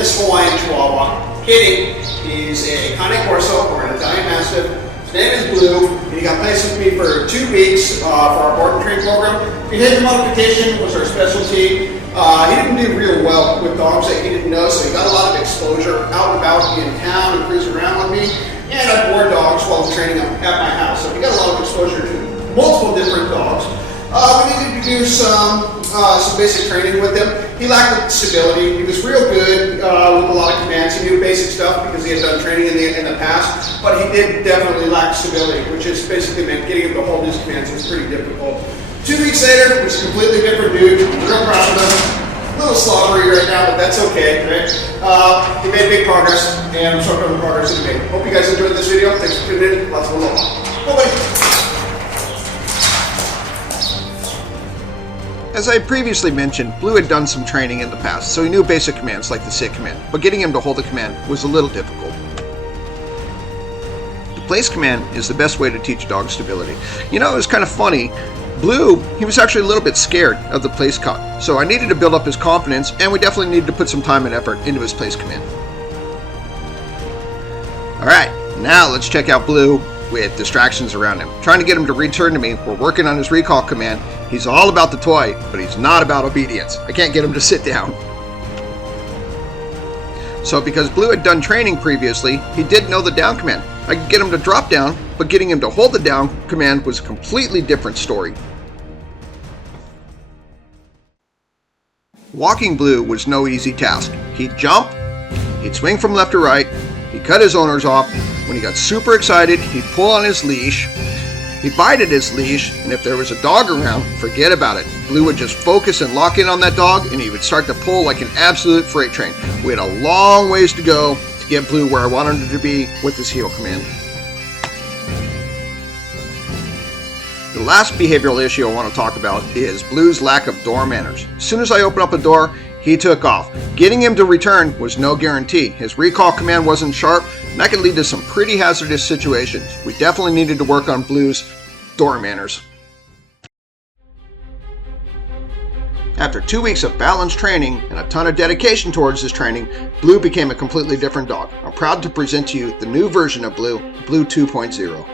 this Hawaiian Chihuahua. Kidding, he's a Corso or an Italian Mastiff. His name is Blue, and he got placed with me for 2 weeks for our board and train program. Behavior modification was our specialty. He didn't do real well with dogs that he didn't know, so he got a lot of exposure out and about in town and cruising around with me. And I board dogs while training them at my house, so he got a lot of exposure to multiple different dogs. We needed to do some basic training with him. He lacked stability. He was real good with a lot of commands. He knew basic stuff because he had done training in the past, but he did definitely lack stability, which is basically meant getting him to hold his commands was pretty difficult. 2 weeks later, it was a completely different dude. I'm real proud of him. A little slobbery right now, but that's okay, right? He made big progress, and I'm stoked on the progress he made. Hope you guys enjoyed this video. Thanks for tuning in. Lots of love. Bye-bye. As I previously mentioned, Blue had done some training in the past, so he knew basic commands like the sit command, but getting him to hold the command was a little difficult. The place command is the best way to teach a dog stability. You know, it was kind of funny. Blue, he was actually a little bit scared of the place cut, so I needed to build up his confidence, and we definitely needed to put some time and effort into his place command. Alright, now let's check out Blue with distractions around him. Trying to get him to return to me. We're working on his recall command. He's all about the toy, but he's not about obedience. I can't get him to sit down. So because Blue had done training previously, he did know the down command. I could get him to drop down, but getting him to hold the down command was a completely different story. Walking Blue was no easy task. He'd jump, he'd swing from left to right, he'd cut his owners off. When he got super excited, he'd pull on his leash. He bited his leash, and if there was a dog around, forget about it. Blue would just focus and lock in on that dog, and he would start to pull like an absolute freight train. We had a long ways to go to get Blue where I wanted him to be with his heel command. The last behavioral issue I want to talk about is Blue's lack of door manners. As soon as I opened up a door, he took off. Getting him to return was no guarantee. His recall command wasn't sharp, and that could lead to some pretty hazardous situations. We definitely needed to work on Blue's door manners. After 2 weeks of balanced training and a ton of dedication towards this training, Blue became a completely different dog. I'm proud to present to you the new version of Blue, Blue 2.0.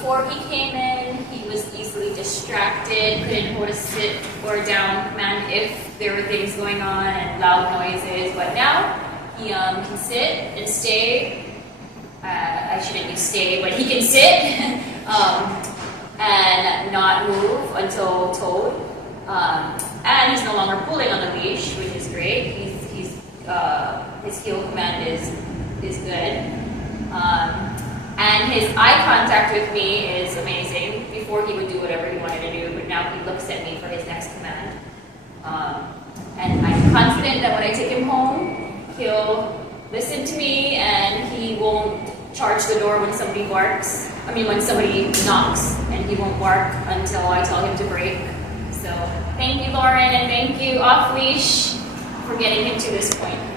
Before he came in, he was easily distracted, couldn't hold a sit or down command if there were things going on and loud noises, but now he can sit and stay. I shouldn't use stay, but he can sit and not move until told. And he's no longer pulling on the leash, which is great. His heel command is good. And his eye contact with me is amazing. Before he would do whatever he wanted to do, but now he looks at me for his next command. And I'm confident that when I take him home, he'll listen to me and he won't charge the door when somebody barks. When somebody knocks, and he won't bark until I tell him to break. So thank you, Lauren, and thank you, Off Leash, for getting him to this point.